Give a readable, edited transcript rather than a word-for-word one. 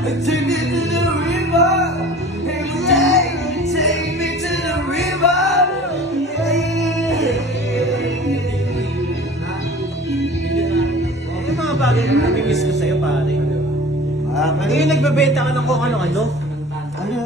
Take me to the river. Take me to the river. Yung mga bagay na namimiss ko sa'yo, pare. Yung nagbebenta ka ng kung ano-ano. Ano?